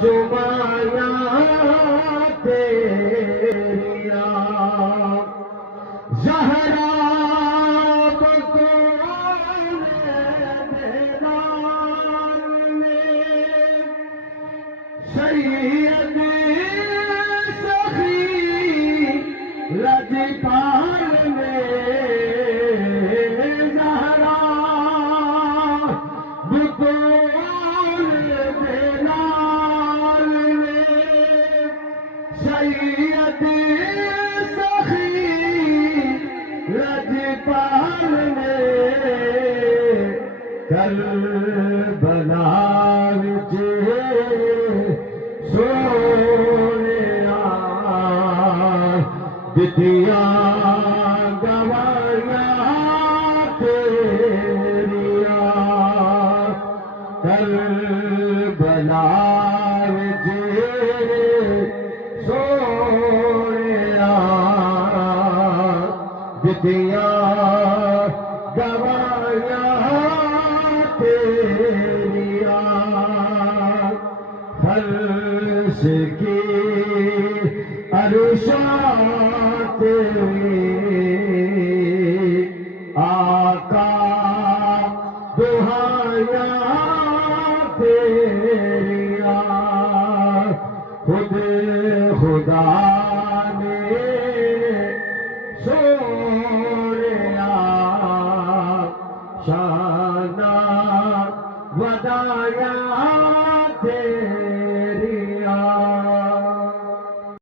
चुमाया तेरिया ज़हरा बतौर देनान में सैयद सखी लजपाल में ज़हरा बतौर देनान में सैयद सखी लजपाल में करबला विच सोनिया दितिया गवाइयां तेरिया करबला विच सोनिया दितिया गवाइयां तेरिया फर्श की